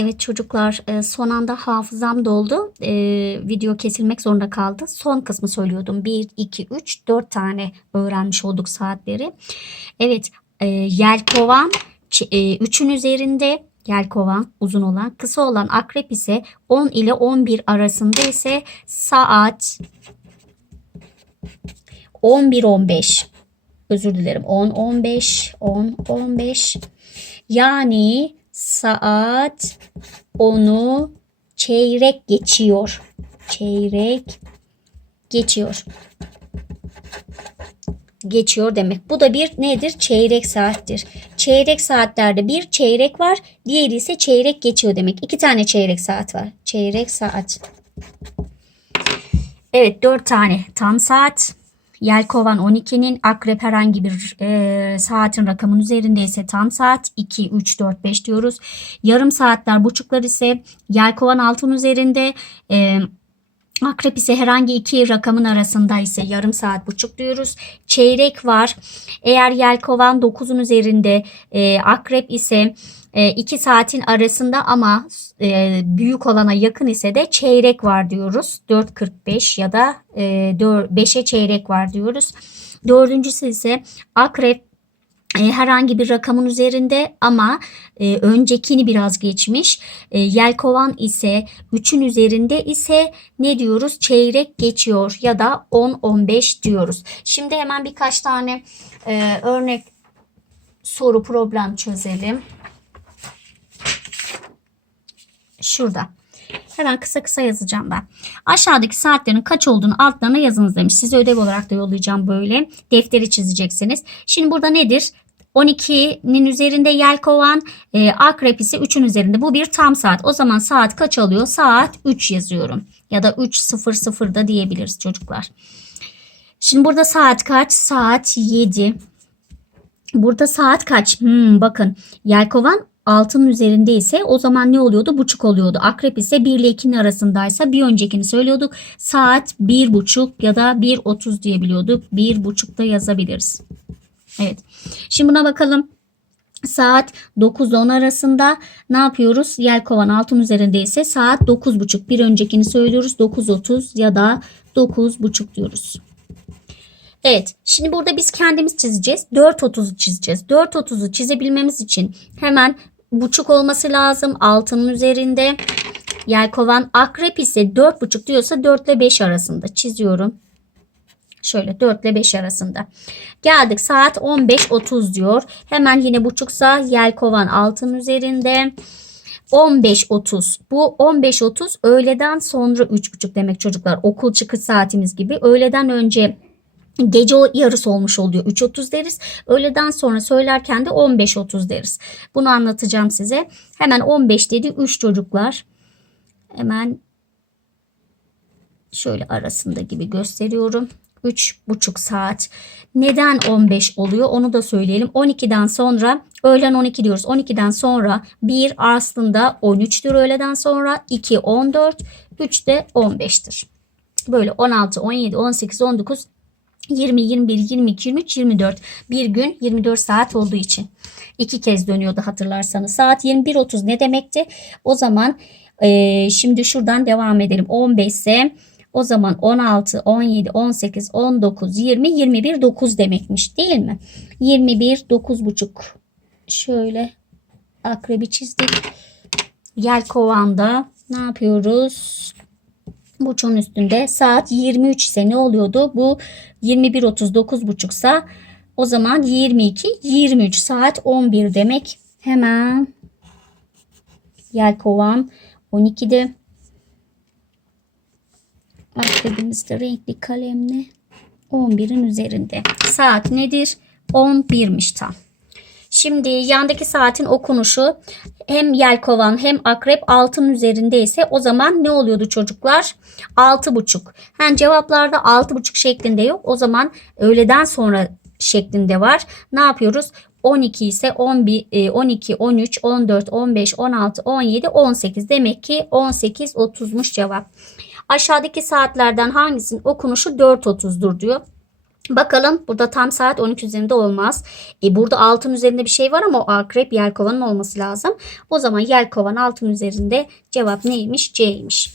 Evet çocuklar e, son anda hafızam doldu. E, video kesilmek zorunda kaldı. Son kısmı söylüyordum. 1, 2, 3, 4 tane öğrenmiş olduk saatleri. Evet e, yelkovan 3'ün üzerinde yelkovan uzun olan kısa olan akrep ise 10 ile 11 arasında ise saat 11-15 özür dilerim 10-15 10-15 yani saat 10'u çeyrek geçiyor. Çeyrek geçiyor. Geçiyor demek. Bu da bir nedir? Çeyrek saattir. Çeyrek saatlerde bir çeyrek var. Diğeri ise çeyrek geçiyor demek. İki tane çeyrek saat var. Çeyrek saat. Evet dört tane tam saat. Yelkovan 12'nin akrep herhangi bir e, saatin rakamın üzerinde ise tam saat 2, 3, 4, 5 diyoruz. Yarım saatler buçuklar ise yelkovan altın üzerinde e, Akrep ise herhangi iki rakamın arasında ise yarım saat buçuk diyoruz. Çeyrek var. Eğer yelkovan 9'un üzerinde e, akrep ise 2 e, saatin arasında ama e, büyük olana yakın ise de çeyrek var diyoruz. 4.45 ya da 5'e çeyrek var diyoruz. Dördüncüsü ise akrep e, herhangi bir rakamın üzerinde ama e, öncekini biraz geçmiş. E, yelkovan ise 3'ün üzerinde ise ne diyoruz? Çeyrek geçiyor ya da 10-15 diyoruz. Şimdi hemen birkaç tane e, örnek soru problem çözelim. Şurada. Hemen kısa kısa yazacağım ben. Aşağıdaki saatlerin kaç olduğunu altlarına yazınız demiş. Size ödev olarak da yollayacağım böyle. Defteri çizeceksiniz. Şimdi burada nedir? 12'nin üzerinde yelkovan, e, akrep ise 3'ün üzerinde. Bu bir tam saat. O zaman saat kaç alıyor? Saat 3 yazıyorum. Ya da 3.00 da diyebiliriz çocuklar. Şimdi burada saat kaç? Saat 7. Burada saat kaç? Hmm, bakın yelkovan altının üzerinde ise o zaman ne oluyordu? Buçuk oluyordu. Akrep ise 1 ile 2'nin arasındaysa bir öncekini söylüyorduk. Saat 1.30 ya da 1.30 diyebiliyorduk. 1.30 da yazabiliriz. Evet. Şimdi buna bakalım. Saat 9-10 arasında ne yapıyoruz? Yelkovan altın üzerinde ise saat 9.30. Bir öncekini söylüyoruz. 9.30 ya da 9.30 diyoruz. Evet şimdi burada biz kendimiz çizeceğiz. 4.30'u çizeceğiz. 4.30'u çizebilmemiz için hemen buçuk olması lazım. Altının üzerinde. Yelkovan akrep ise 4.5 diyorsa 4 ile 5 arasında çiziyorum. Şöyle 4 ile 5 arasında. Geldik saat 15.30 diyor. Hemen yine buçuksa yelkovan altın üzerinde. 15.30 bu 15.30 öğleden sonra 3.30 demek çocuklar okul çıkış saatimiz gibi öğleden önce Gece yarısı olmuş oluyor 3.30 deriz. Öğleden sonra söylerken de 15.30 deriz. Bunu anlatacağım size. Hemen 15 dedi 3 çocuklar. Hemen şöyle arasında gibi gösteriyorum. 3,5 saat. Neden 15 oluyor onu da söyleyelim. 12'den sonra öğlen 12 diyoruz. 12'den sonra 1 aslında 13'tür öğleden sonra. 2 14, 3 de 15'tir. Böyle 16, 17, 18, 19, 20, 21, 22, 23, 24. Bir gün 24 saat olduğu için. iki kez dönüyordu hatırlarsanız. Saat 21.30 ne demekti? O zaman e, şimdi şuradan devam edelim. 15 ise o zaman 16, 17, 18, 19, 20, 21, 9 demekmiş değil mi? 21, 9 buçuk. Şöyle akrebi çizdik. Yelkovanda ne yapıyoruz? Burçun üstünde saat 23 ise ne oluyordu? Bu 21.39 buçuksa o zaman 22 23 saat 11 demek. Hemen yelkovan 12'de Akrebimizde renkli kalemle 11'in üzerinde. Saat nedir? 11'miş tam. Şimdi yandaki saatin okunuşu hem yelkovan hem akrep altın üzerinde ise o zaman ne oluyordu çocuklar? 6,5. Yani cevaplarda buçuk şeklinde yok. O zaman öğleden sonra şeklinde var. Ne yapıyoruz? 12 ise 11, 12, 13, 14, 15, 16, 17, 18. Demek ki 18, 30'muş cevap. Aşağıdaki saatlerden hangisinin okunuşu 4.30'dur diyor. Bakalım burada tam saat 12 üzerinde olmaz. E burada altın üzerinde bir şey var ama o akrep yelkovanın olması lazım. O zaman yelkovan altın üzerinde cevap neymiş? C'ymiş.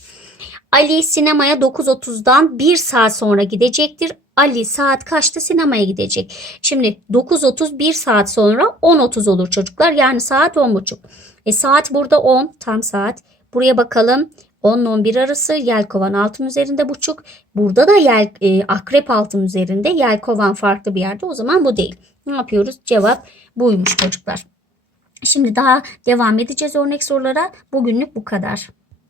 Ali sinemaya 9.30'dan 1 saat sonra gidecektir. Ali saat kaçta sinemaya gidecek? Şimdi 9.30 1 saat sonra 10.30 olur çocuklar. Yani saat 10.30. E saat burada 10 tam saat. Buraya bakalım. 10 ile 11 arası yelkovan altın üzerinde buçuk. Burada da yel, e, akrep altın üzerinde yelkovan farklı bir yerde. O zaman bu değil. Ne yapıyoruz? Cevap buymuş çocuklar. Şimdi daha devam edeceğiz örnek sorulara. Bugünlük bu kadar.